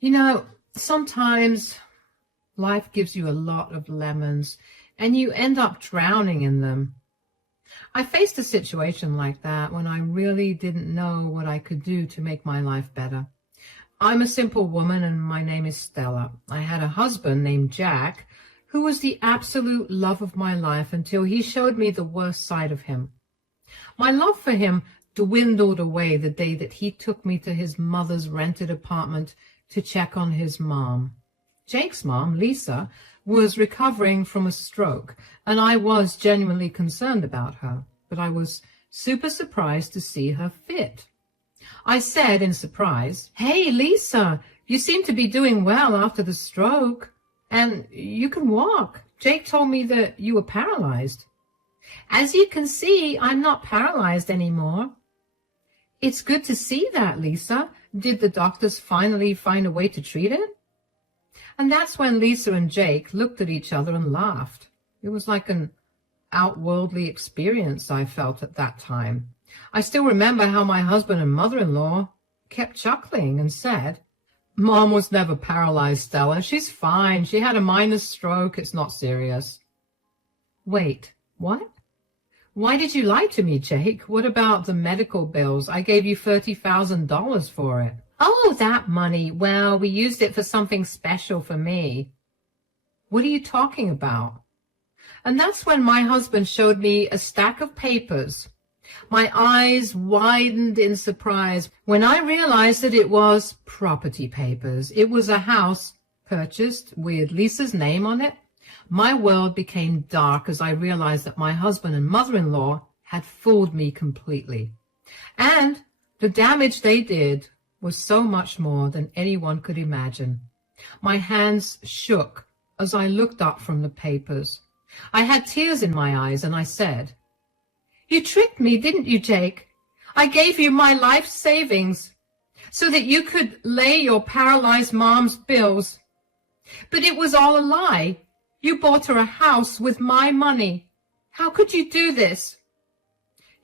You know, sometimes life gives you a lot of lemons and you end up drowning in them. I faced a situation like that when I really didn't know what I could do to make my life better. I'm a simple woman and my name is Stella. I had a husband named Jack who was the absolute love of my life until he showed me the worst side of him. My love for him dwindled away the day that he took me to his mother's rented apartment to check on his mom. Jake's mom, Lisa, was recovering from a stroke, and I was genuinely concerned about her, but I was super surprised to see her fit. I said in surprise, "Hey, Lisa, you seem to be doing well after the stroke, and you can walk. Jake told me that you were paralyzed." "As you can see, I'm not paralyzed anymore." "It's good to see that, Lisa. Did the doctors finally find a way to treat it?" And that's when Lisa and Jake looked at each other and laughed. It was like an outworldly experience I felt at that time. I still remember how my husband and mother-in-law kept chuckling and said, "Mom was never paralyzed, Stella. She's fine. She had a minor stroke. It's not serious." Wait, what? Why did you lie to me, Jake? What about the medical bills? I gave you $30,000 for it. "Oh, that money. Well, we used it for something special for me." "What are you talking about?" And that's when my husband showed me a stack of papers. My eyes widened in surprise when I realized that it was property papers. It was a house purchased with Lisa's name on it. My world became dark as I realized that my husband and mother-in-law had fooled me completely. And the damage they did was so much more than anyone could imagine. My hands shook as I looked up from the papers. I had tears in my eyes and I said, "You tricked me, didn't you, Jake? I gave you my life savings so that you could lay your paralyzed mom's bills. But it was all a lie. You bought her a house with my money. How could you do this?"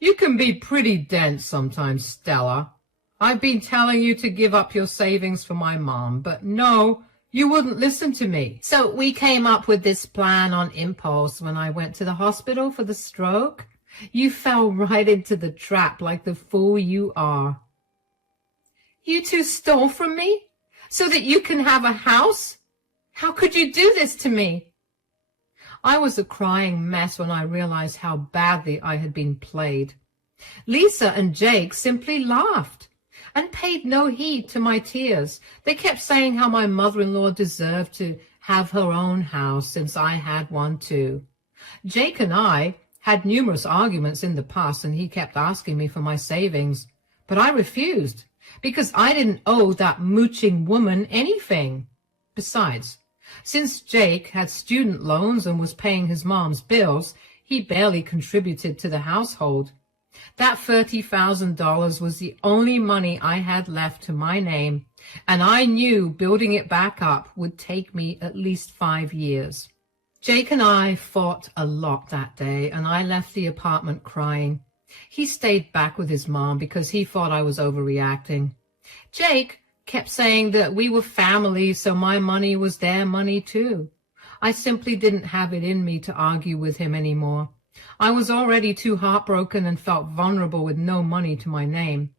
"You can be pretty dense sometimes, Stella. I've been telling you to give up your savings for my mom, but no, you wouldn't listen to me. So we came up with this plan on impulse when I went to the hospital for the stroke. You fell right into the trap like the fool you are." "You two stole from me so that you can have a house? How could you do this to me?" I was a crying mess when I realized how badly I had been played. Lisa and Jake simply laughed and paid no heed to my tears. They kept saying how my mother-in-law deserved to have her own house since I had one too. Jake and I had numerous arguments in the past and he kept asking me for my savings, but I refused because I didn't owe that mooching woman anything. Besides, since Jake had student loans and was paying his mom's bills, he barely contributed to the household. That $30,000 was the only money I had left to my name, and I knew building it back up would take me at least 5 years. Jake and I fought a lot that day, and I left the apartment crying. He stayed back with his mom because he thought I was overreacting. Jake kept saying that we were family, so my money was their money too. I simply didn't have it in me to argue with him anymore. I was already too heartbroken and felt vulnerable with no money to my name.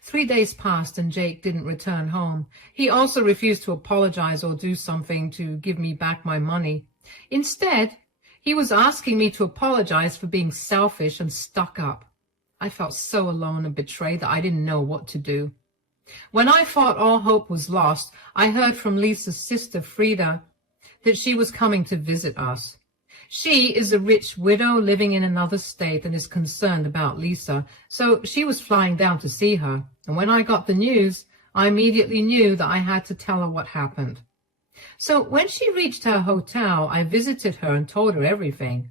3 days passed and Jake didn't return home. He also refused to apologize or do something to give me back my money. Instead, he was asking me to apologize for being selfish and stuck up. I felt so alone and betrayed that I didn't know what to do. When I thought all hope was lost, I heard from Lisa's sister, Frida, that she was coming to visit us. She is a rich widow living in another state and is concerned about Lisa, so she was flying down to see her. And when I got the news, I immediately knew that I had to tell her what happened. So when she reached her hotel, I visited her and told her everything.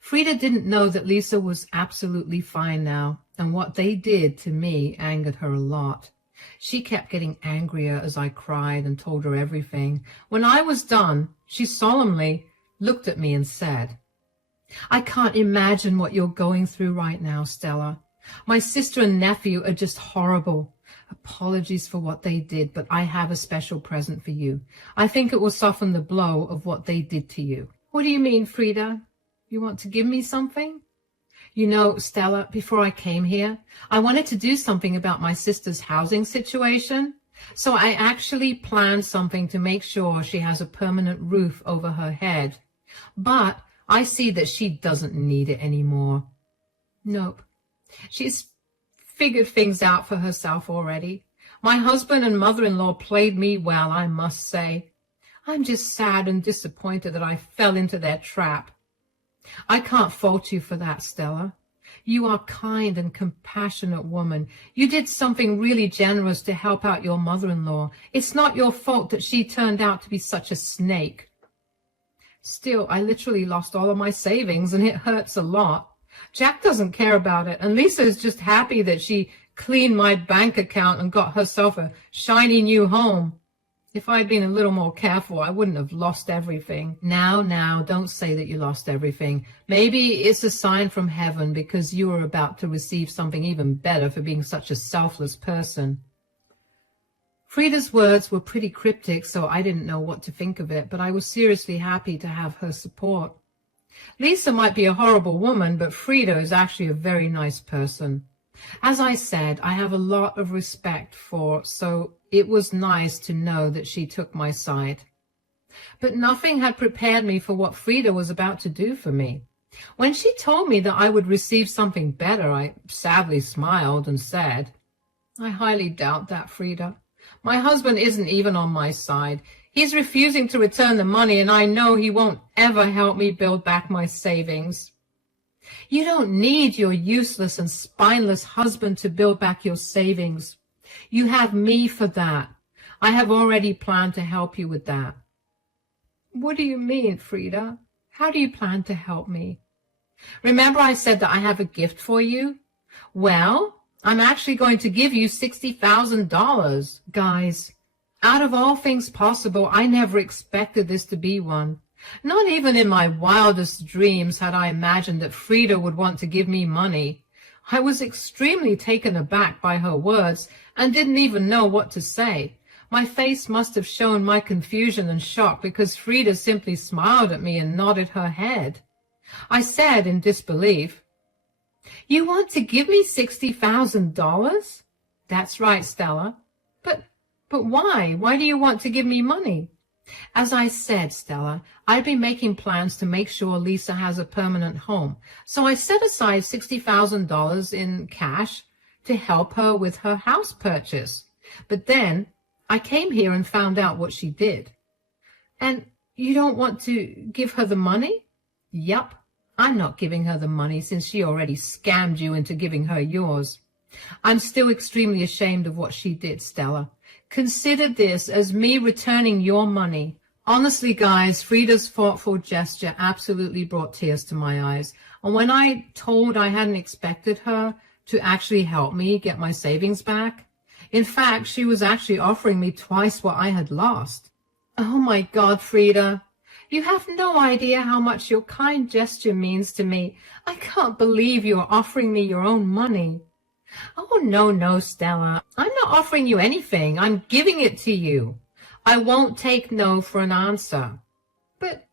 Frida didn't know that Lisa was absolutely fine now, and what they did to me angered her a lot. She kept getting angrier as I cried and told her everything. When I was done, she solemnly looked at me and said, "I can't imagine what you're going through right now, Stella. My sister and nephew are just horrible. Apologies for what they did, but I have a special present for you. I think it will soften the blow of what they did to you. What do you mean, Frida? You want to give me something? You know, Stella, before I came here, I wanted to do something about my sister's housing situation. So I actually planned something to make sure she has a permanent roof over her head. But I see that she doesn't need it anymore. Nope. She's figured things out for herself already. My husband and mother-in-law played me well, I must say. I'm just sad and disappointed that I fell into their trap. I can't fault you for that, Stella. You are a kind and compassionate woman. You did something really generous to help out your mother-in-law. It's not your fault that she turned out to be such a snake. Still, I literally lost all of my savings, and it hurts a lot. Jack doesn't care about it, and Lisa is just happy that she cleaned my bank account and got herself a shiny new home. If I'd been a little more careful, I wouldn't have lost everything. Now, don't say that you lost everything. Maybe it's a sign from heaven because you are about to receive something even better for being such a selfless person. Frida's words were pretty cryptic, so I didn't know what to think of it, but I was seriously happy to have her support. Lisa might be a horrible woman, but Frida is actually a very nice person. As I said, I have a lot of respect for, so it was nice to know that she took my side. But nothing had prepared me for what Frida was about to do for me. When she told me that I would receive something better, I sadly smiled and said, I highly doubt that, Frida. My husband isn't even on my side. He's refusing to return the money, and I know he won't ever help me build back my savings. You don't need your useless and spineless husband to build back your savings. You have me for that. I have already planned to help you with that. What do you mean, Frida? How do you plan to help me? Remember I said that I have a gift for you? Well, I'm actually going to give you $60,000. Guys, out of all things possible, I never expected this to be one. Not even in my wildest dreams had I imagined that Frida would want to give me money. I was extremely taken aback by her words and didn't even know what to say. My face must have shown my confusion and shock because Frida simply smiled at me and nodded her head. I said in disbelief, You want to give me $60,000? That's right, Stella. But why? Why do you want to give me money? As I said, Stella, I've been making plans to make sure Lisa has a permanent home. So I set aside $60,000 in cash to help her with her house purchase. But then I came here and found out what she did. And you don't want to give her the money? Yup. I'm not giving her the money since she already scammed you into giving her yours. I'm still extremely ashamed of what she did, Stella. Consider this as me returning your money. Honestly, guys, Frida's thoughtful gesture absolutely brought tears to my eyes. And when I told I hadn't expected her to actually help me get my savings back, in fact, she was actually offering me twice what I had lost. Oh my God, Frida. You have no idea how much your kind gesture means to me. I can't believe you are offering me your own money. Oh, no, Stella. I'm not offering you anything. I'm giving it to you. I won't take no for an answer. But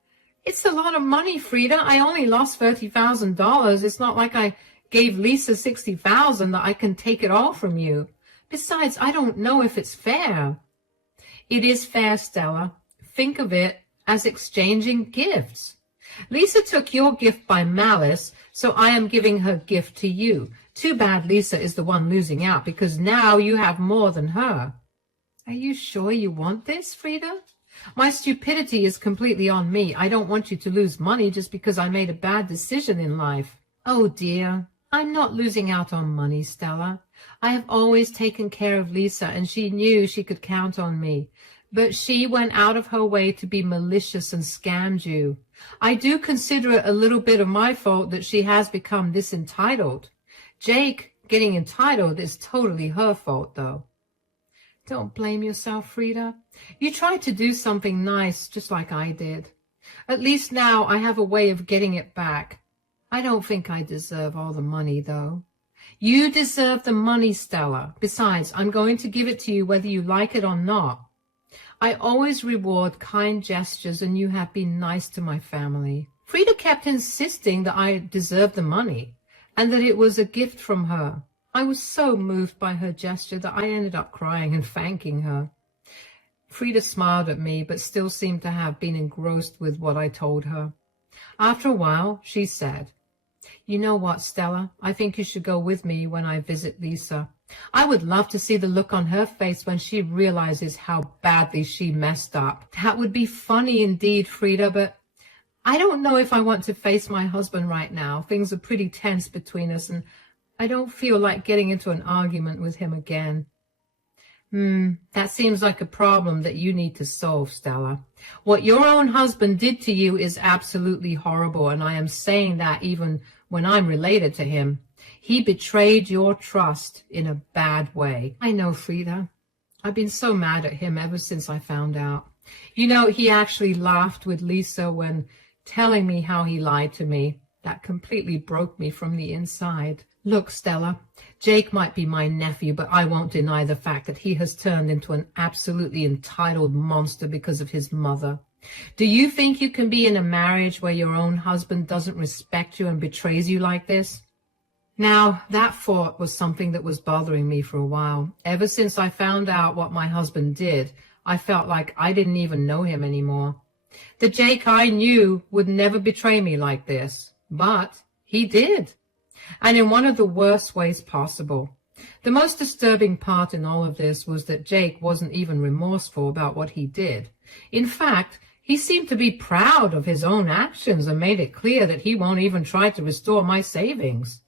it's a lot of money, Frida. I only lost $30,000. It's not like I gave Lisa $60,000 that I can take it all from you. Besides, I don't know if it's fair. It is fair, Stella. Think of it as exchanging gifts. Lisa took your gift by malice, so I am giving her gift to you. Too bad Lisa is the one losing out because now you have more than her. Are you sure you want this, Frida? My stupidity is completely on me. I don't want you to lose money just because I made a bad decision in life. Oh, dear. I'm not losing out on money, Stella. I have always taken care of Lisa, and she knew she could count on me. But she went out of her way to be malicious and scammed you. I do consider it a little bit of my fault that she has become this entitled. Jake getting entitled is totally her fault, though. Don't blame yourself, Frida. You tried to do something nice, just like I did. At least now I have a way of getting it back. I don't think I deserve all the money, though. You deserve the money, Stella. Besides, I'm going to give it to you whether you like it or not. I always reward kind gestures, and you have been nice to my family. Frida kept insisting that I deserved the money and that it was a gift from her. I was so moved by her gesture that I ended up crying and thanking her. Frida smiled at me, but still seemed to have been engrossed with what I told her. After a while, she said, "You know what, Stella? I think you should go with me when I visit Lisa. I would love to see the look on her face when she realizes how badly she messed up." "That would be funny indeed, Frida, but I don't know if I want to face my husband right now. Things are pretty tense between us, and I don't feel like getting into an argument with him again." That seems like a problem that you need to solve, Stella. What your own husband did to you is absolutely horrible, and I am saying that even when I'm related to him. He betrayed your trust in a bad way. I know, Frida. I've been so mad at him ever since I found out. You know, he actually laughed with Lisa when telling me how he lied to me. That completely broke me from the inside. Look, Stella, Jake might be my nephew, but I won't deny the fact that he has turned into an absolutely entitled monster because of his mother. Do you think you can be in a marriage where your own husband doesn't respect you and betrays you like this? Now, that thought was something that was bothering me for a while. Ever since I found out what my husband did, I felt like I didn't even know him anymore. The Jake I knew would never betray me like this, but he did. And in one of the worst ways possible. The most disturbing part in all of this was that Jake wasn't even remorseful about what he did. In fact, he seemed to be proud of his own actions and made it clear that he won't even try to restore my savings.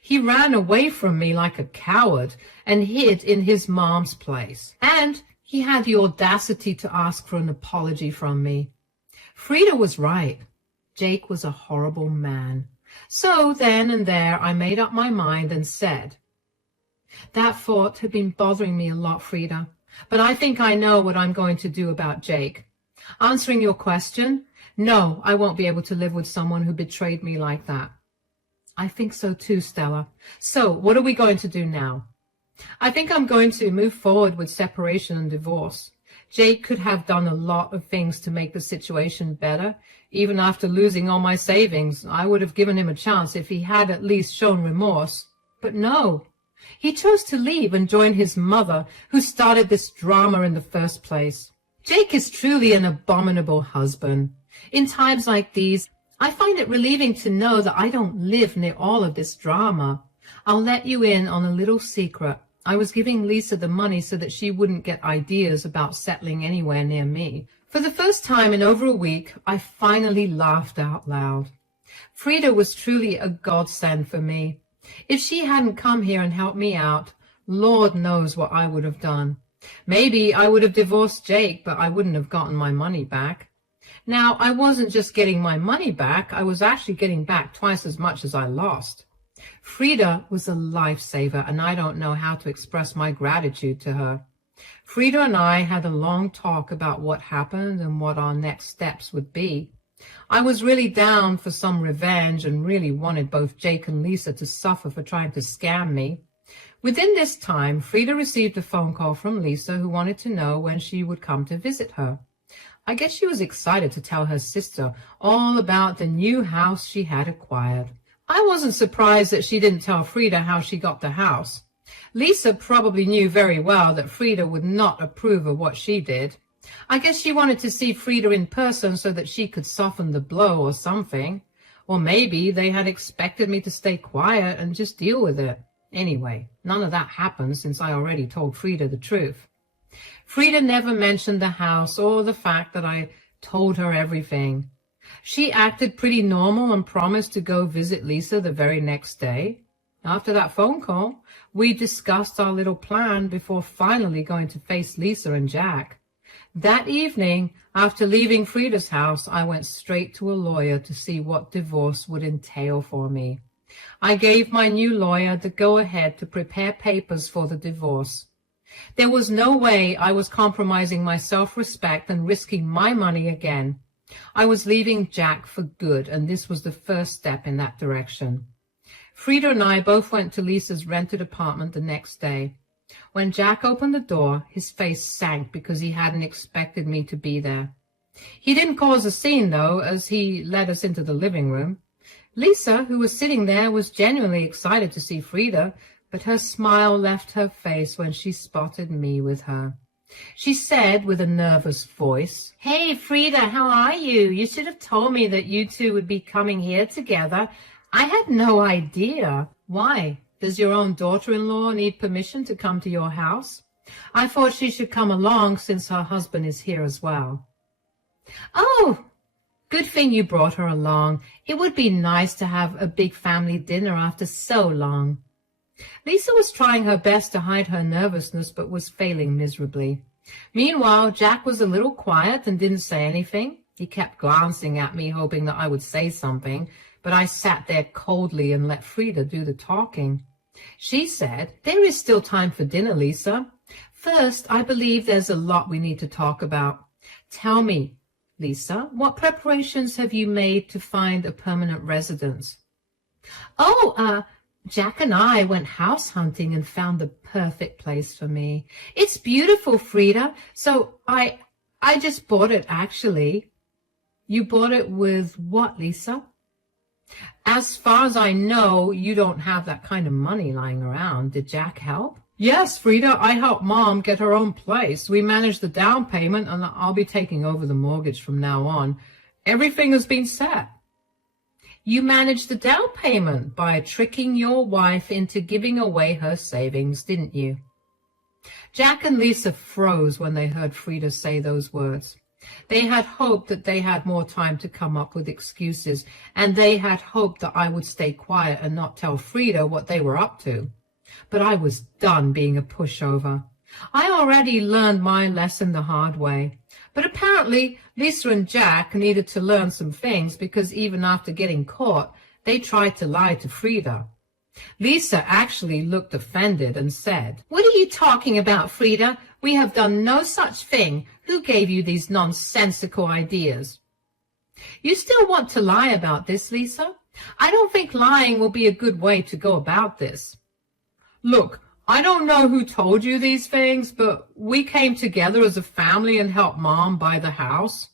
He ran away from me like a coward and hid in his mom's place. And he had the audacity to ask for an apology from me. Frida was right. Jake was a horrible man. So then and there I made up my mind and said, "That thought had been bothering me a lot, Frida, but I think I know what I'm going to do about Jake. Answering your question, no, I won't be able to live with someone who betrayed me like that." "I think so too, Stella. So what are we going to do now?" "I think I'm going to move forward with separation and divorce. Jake could have done a lot of things to make the situation better. Even after losing all my savings, I would have given him a chance if he had at least shown remorse. But no, he chose to leave and join his mother, who started this drama in the first place. Jake is truly an abominable husband. In times like these, I find it relieving to know that I don't live near all of this drama. I'll let you in on a little secret. I was giving Lisa the money so that she wouldn't get ideas about settling anywhere near me. For the first time in over a week, I finally laughed out loud. Frida was truly a godsend for me. If she hadn't come here and helped me out, Lord knows what I would have done. Maybe I would have divorced Jake, but I wouldn't have gotten my money back. Now, I wasn't just getting my money back, I was actually getting back twice as much as I lost. Frida was a lifesaver, and I don't know how to express my gratitude to her. Frida and I had a long talk about what happened and what our next steps would be. I was really down for some revenge and really wanted both Jake and Lisa to suffer for trying to scam me. Within this time, Frida received a phone call from Lisa, who wanted to know when she would come to visit her. I guess she was excited to tell her sister all about the new house she had acquired. I wasn't surprised that she didn't tell Frida how she got the house. Lisa probably knew very well that Frida would not approve of what she did. I guess she wanted to see Frida in person so that she could soften the blow or something. Or maybe they had expected me to stay quiet and just deal with it. Anyway, none of that happened since I already told Frida the truth. Frida never mentioned the house or the fact that I told her everything. She acted pretty normal and promised to go visit Lisa the very next day. After that phone call, we discussed our little plan before finally going to face Lisa and Jack. That evening, after leaving Frida's house, I went straight to a lawyer to see what divorce would entail for me. I gave my new lawyer the go-ahead to prepare papers for the divorce. There was no way I was compromising my self-respect and risking my money again. I was leaving Jack for good, and this was the first step in that direction. Frida and I both went to Lisa's rented apartment the next day. When Jack opened the door, his face sank because he hadn't expected me to be there. He didn't cause a scene, though, as he led us into the living room. Lisa, who was sitting there, was genuinely excited to see Frida, but her smile left her face when she spotted me with her. She said with a nervous voice, "Hey, Frida, how are you? You should have told me that you two would be coming here together. I had no idea." "Why? Does your own daughter-in-law need permission to come to your house? I thought she should come along since her husband is here as well." "Oh, good thing you brought her along. It would be nice to have a big family dinner after so long." Lisa was trying her best to hide her nervousness, but was failing miserably. Meanwhile, Jack was a little quiet and didn't say anything. He kept glancing at me, hoping that I would say something, but I sat there coldly and let Frida do the talking. She said, "There is still time for dinner, Lisa. First, I believe there's a lot we need to talk about. Tell me, Lisa, what preparations have you made to find a permanent residence?" Jack and I went house hunting and found the perfect place for me. It's beautiful, Frida. So I just bought it, actually." "You bought it with what, Lisa?" "As far as I know, you don't have that kind of money lying around. Did Jack help?" "Yes, Frida, I helped Mom get her own place. We managed the down payment, and I'll be taking over the mortgage from now on. Everything has been set." "You managed the down payment by tricking your wife into giving away her savings, didn't you?" Jack and Lisa froze when they heard Frida say those words. They had hoped that they had more time to come up with excuses, and they had hoped that I would stay quiet and not tell Frida what they were up to. But I was done being a pushover. I already learned my lesson the hard way. But apparently, Lisa and Jack needed to learn some things because even after getting caught, they tried to lie to Frida. Lisa actually looked offended and said, "What are you talking about, Frida? We have done no such thing. Who gave you these nonsensical ideas?" "You still want to lie about this, Lisa? I don't think lying will be a good way to go about this." "Look, I don't know who told you these things, but we came together as a family and helped Mom buy the house.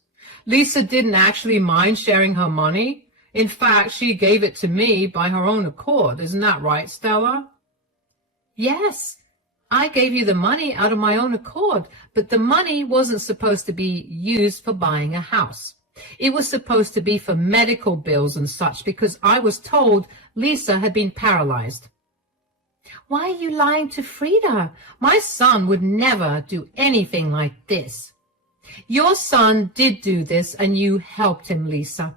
Lisa didn't actually mind sharing her money. In fact, she gave it to me by her own accord. Isn't that right, Stella?" "Yes, I gave you the money out of my own accord, but the money wasn't supposed to be used for buying a house. It was supposed to be for medical bills and such because I was told Lisa had been paralyzed." "Why are you lying to Frida? My son would never do anything like this." "Your son did do this, and you helped him, Lisa.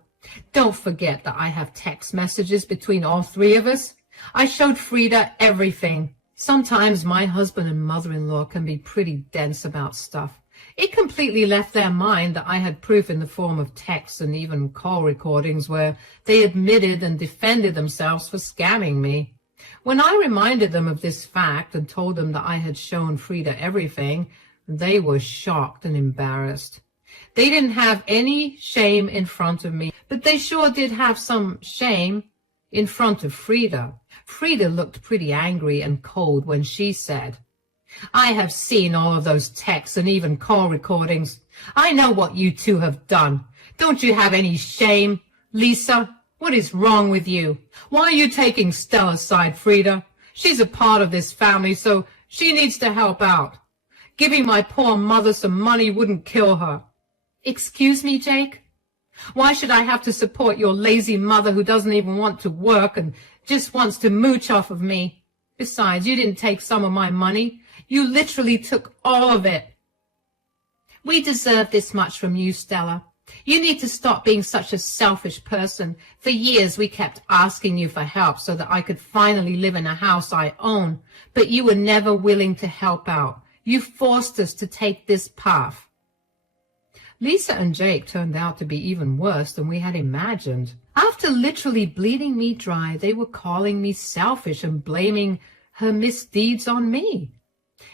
Don't forget that I have text messages between all three of us. I showed Frida everything. Sometimes my husband and mother-in-law can be pretty dense about stuff. It completely left their mind that I had proof in the form of texts and even call recordings where they admitted and defended themselves for scamming me. When I reminded them of this fact and told them that I had shown Frida everything, they were shocked and embarrassed. They didn't have any shame in front of me, but they sure did have some shame in front of Frida. Frida looked pretty angry and cold when she said, "I have seen all of those texts and even call recordings. I know what you two have done. Don't you have any shame? Lisa, what is wrong with you? Why are you taking Stella's side, Frida? She's a part of this family, so she needs to help out. Giving my poor mother some money wouldn't kill her." "Excuse me, Jake? Why should I have to support your lazy mother who doesn't even want to work and just wants to mooch off of me? Besides, you didn't take some of my money. You literally took all of it." "We deserve this much from you, Stella. You need to stop being such a selfish person. For years we kept asking you for help so that I could finally live in a house I own, but you were never willing to help out. You forced us to take this path." Lisa and Jake turned out to be even worse than we had imagined. After literally bleeding me dry, they were calling me selfish and blaming her misdeeds on me.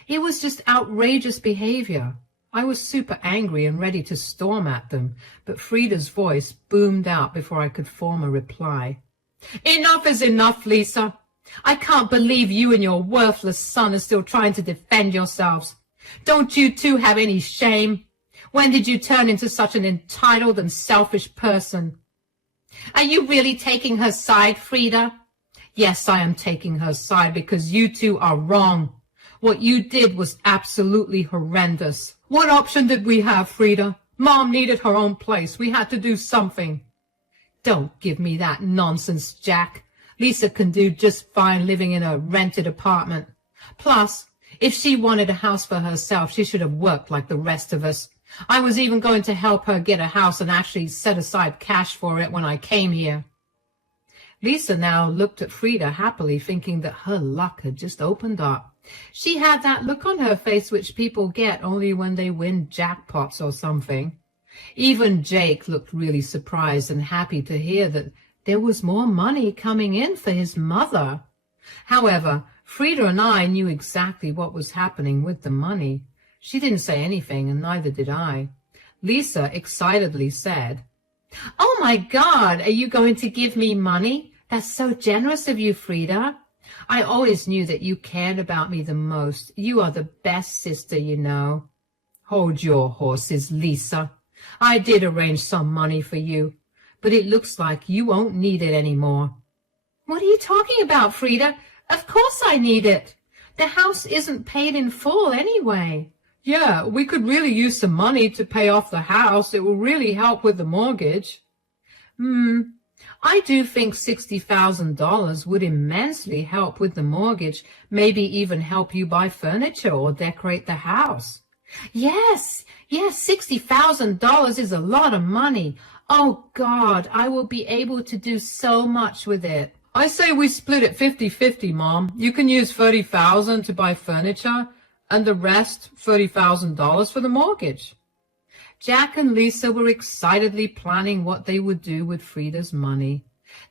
It was just outrageous behavior. I was super angry and ready to storm at them, but Frida's voice boomed out before I could form a reply. Enough is enough, Lisa. I can't believe you and your worthless son are still trying to defend yourselves. Don't you two have any shame? When did you turn into such an entitled and selfish person? Are you really taking her side, Frida? Yes, I am taking her side because you two are wrong. What you did was absolutely horrendous. What option did we have, Frida? Mom needed her own place. We had to do something. Don't give me that nonsense, Jack. Lisa can do just fine living in a rented apartment. Plus, if she wanted a house for herself, she should have worked like the rest of us. I was even going to help her get a house and actually set aside cash for it when I came here. Lisa now looked at Frida happily, thinking that her luck had just opened up. She had that look on her face which people get only when they win jackpots or something. Even Jake looked really surprised and happy to hear that there was more money coming in for his mother. However, Frida and I knew exactly what was happening with the money. She didn't say anything, and neither did I. Lisa excitedly said, "Oh my God, are you going to give me money? That's so generous of you, Frida. I always knew that you cared about me the most. You are the best sister, you know." "Hold your horses, Lisa. I did arrange some money for you, but it looks like you won't need it anymore." "What are you talking about, Frida? Of course I need it. The house isn't paid in full anyway." "Yeah, we could really use some money to pay off the house. It will really help with the mortgage." I do think $60,000 would immensely help with the mortgage, maybe even help you buy furniture or decorate the house." Yes, $60,000 is a lot of money. Oh God, I will be able to do so much with it. "I say we split it 50-50, Mom. You can use $30,000 to buy furniture and the rest, $30,000 for the mortgage." Jack and Lisa were excitedly planning what they would do with Frida's money.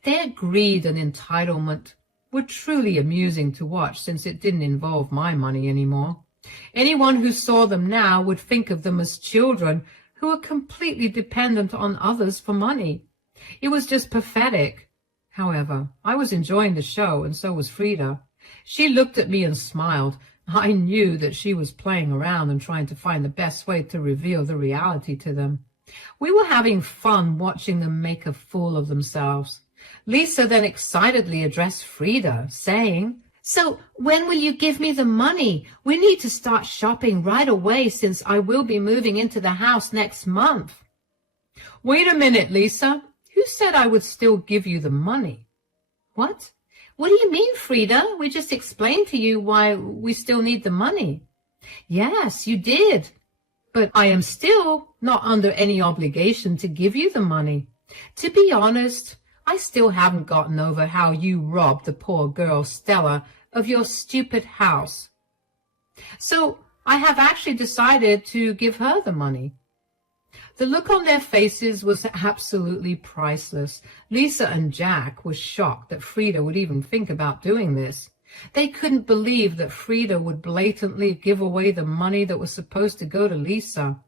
Their greed and entitlement were truly amusing to watch, since it didn't involve my money anymore. Anyone who saw them now would think of them as children who were completely dependent on others for money. It was just pathetic. However, I was enjoying the show, and so was Frida. She looked at me and smiled. I knew that she was playing around and trying to find the best way to reveal the reality to them. We were having fun watching them make a fool of themselves. Lisa then excitedly addressed Frida, saying, "So when will you give me the money? We need to start shopping right away since I will be moving into the house next month." "Wait a minute, Lisa. Who said I would still give you the money?" "What? What do you mean, Frida? We just explained to you why we still need the money." "Yes, you did. But I am still not under any obligation to give you the money. To be honest, I still haven't gotten over how you robbed the poor girl Stella of your stupid house. So I have actually decided to give her the money." The look on their faces was absolutely priceless. Lisa and Jack were shocked that Frida would even think about doing this. They couldn't believe that Frida would blatantly give away the money that was supposed to go to Lisa.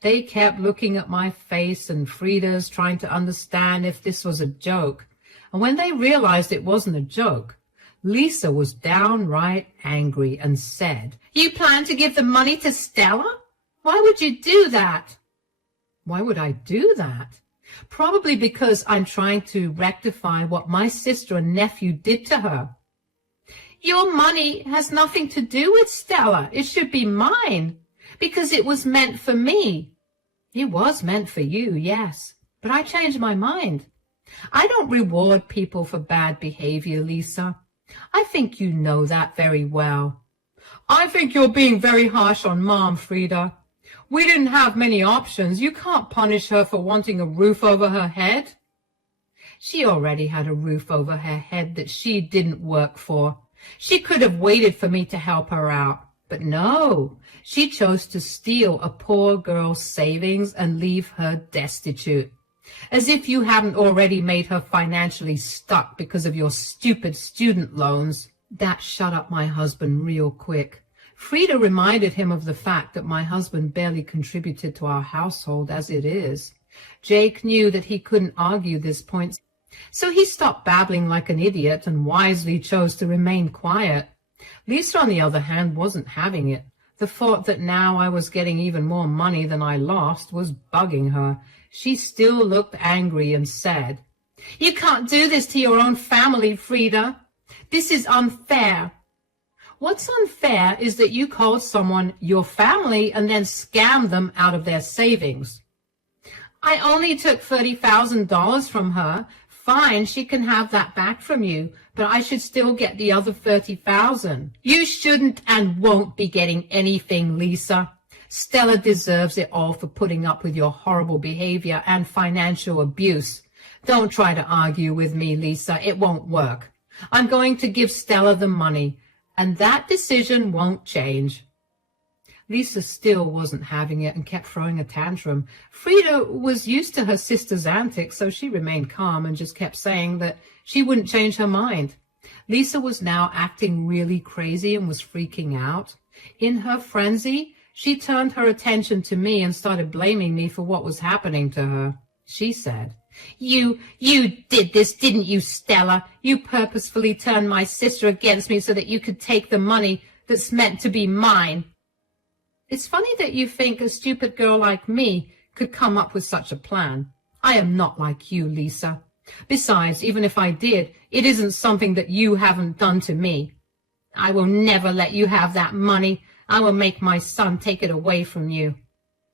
They kept looking at my face and Frida's, trying to understand if this was a joke. And when they realized it wasn't a joke, Lisa was downright angry and said, "You plan to give the money to Stella? Why would you do that?" "Why would I do that? Probably because I'm trying to rectify what my sister and nephew did to her." "Your money has nothing to do with Stella. It should be mine, because it was meant for me." "It was meant for you, yes, but I changed my mind. I don't reward people for bad behavior, Lisa. I think you know that very well." "I think you're being very harsh on Mom, Frida. We didn't have many options. You can't punish her for wanting a roof over her head." "She already had a roof over her head that she didn't work for. She could have waited for me to help her out. But no, she chose to steal a poor girl's savings and leave her destitute. As if you haven't already made her financially stuck because of your stupid student loans." That shut up my husband real quick. Frida reminded him of the fact that my husband barely contributed to our household as it is. Jake knew that he couldn't argue this point, So he stopped babbling like an idiot and wisely chose to remain quiet. Lisa, on the other hand, wasn't having it. The thought that now I was getting even more money than I lost was bugging her. She still looked angry and said, "You can't do this to your own family, Frida. This is unfair." "What's unfair is that you called someone your family and then scammed them out of their savings." "I only took $30,000 from her. Fine, she can have that back from you, but I should still get the other $30,000. You shouldn't and won't be getting anything, Lisa. Stella deserves it all for putting up with your horrible behavior and financial abuse. Don't try to argue with me, Lisa. It won't work. I'm going to give Stella the money, and that decision won't change." Lisa still wasn't having it and kept throwing a tantrum. Frida was used to her sister's antics, so she remained calm and just kept saying that she wouldn't change her mind. Lisa was now acting really crazy and was freaking out. In her frenzy, she turned her attention to me and started blaming me for what was happening to her. She said, You did this, didn't you, Stella? You purposefully turned my sister against me so that you could take the money that's meant to be mine." "It's funny that you think a stupid girl like me could come up with such a plan. I am not like you, Lisa. Besides, even if I did, it isn't something that you haven't done to me. I will never let you have that money. I will make my son take it away from you."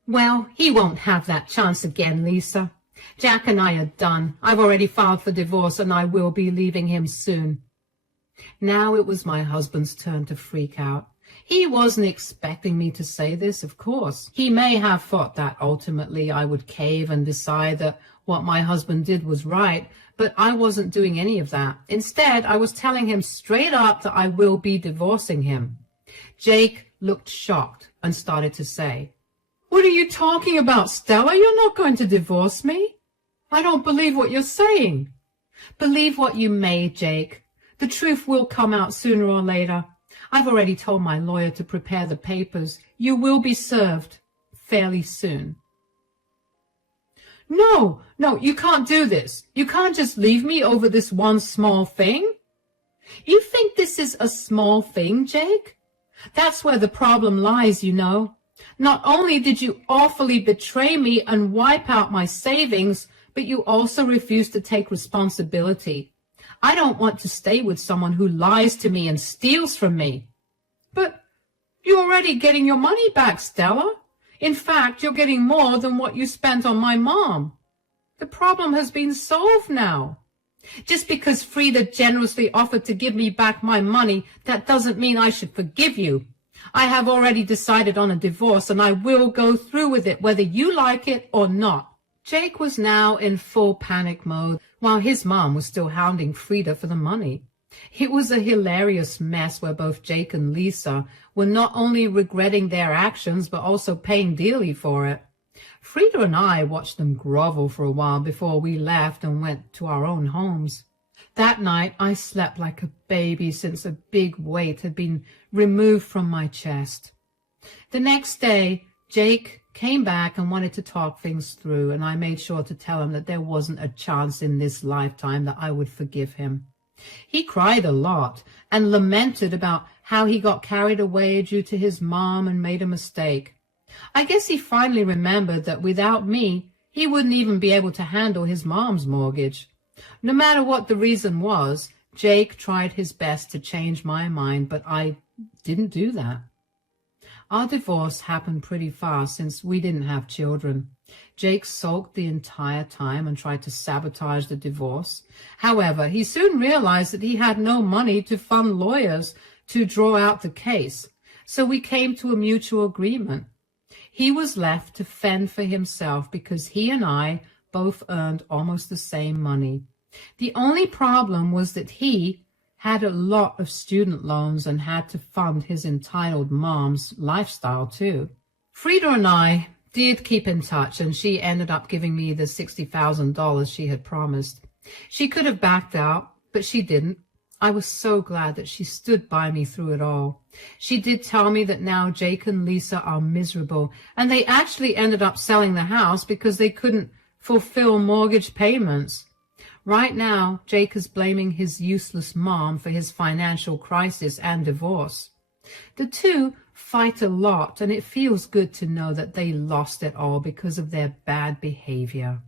"Well, he won't have that chance again, Lisa. Jack and I are done. I've already filed for divorce and I will be leaving him soon." Now it was my husband's turn to freak out. He wasn't expecting me to say this, of course. He may have thought that ultimately I would cave and decide that what my husband did was right, but I wasn't doing any of that. Instead, I was telling him straight up that I will be divorcing him. Jake looked shocked and started to say, "What are you talking about, Stella? You're not going to divorce me. I don't believe what you're saying." "Believe what you may, Jake. The truth will come out sooner or later. I've already told my lawyer to prepare the papers. You will be served fairly soon." No, you can't do this. You can't just leave me over this one small thing." "You think this is a small thing, Jake? That's where the problem lies, you know. Not only did you awfully betray me and wipe out my savings, but you also refuse to take responsibility. I don't want to stay with someone who lies to me and steals from me." "But you're already getting your money back, Stella. In fact, you're getting more than what you spent on my mom. The problem has been solved now." "Just because Frida generously offered to give me back my money, that doesn't mean I should forgive you. I have already decided on a divorce, and I will go through with it, whether you like it or not." Jake was now in full panic mode, while his mom was still hounding Frida for the money. It was a hilarious mess where both Jake and Lisa were not only regretting their actions, but also paying dearly for it. Frida and I watched them grovel for a while before we left and went to our own homes. That night I slept like a baby since a big weight had been removed from my chest. The next day, Jake came back and wanted to talk things through, and I made sure to tell him that there wasn't a chance in this lifetime that I would forgive him. He cried a lot and lamented about how he got carried away due to his mom and made a mistake. I guess he finally remembered that without me, he wouldn't even be able to handle his mom's mortgage. No matter what the reason was, Jake tried his best to change my mind, but I didn't do that. Our divorce happened pretty fast since we didn't have children. Jake sulked the entire time and tried to sabotage the divorce. However, he soon realized that he had no money to fund lawyers to draw out the case, so we came to a mutual agreement. He was left to fend for himself because he and I both earned almost the same money. The only problem was that he had a lot of student loans and had to fund his entitled mom's lifestyle too. Frida and I did keep in touch, and she ended up giving me the $60,000 she had promised. She could have backed out, but she didn't. I was so glad that she stood by me through it all. She did tell me that now Jake and Lisa are miserable, and they actually ended up selling the house because they couldn't fulfill mortgage payments. Right now, Jake is blaming his useless mom for his financial crisis and divorce. The two fight a lot, and it feels good to know that they lost it all because of their bad behavior.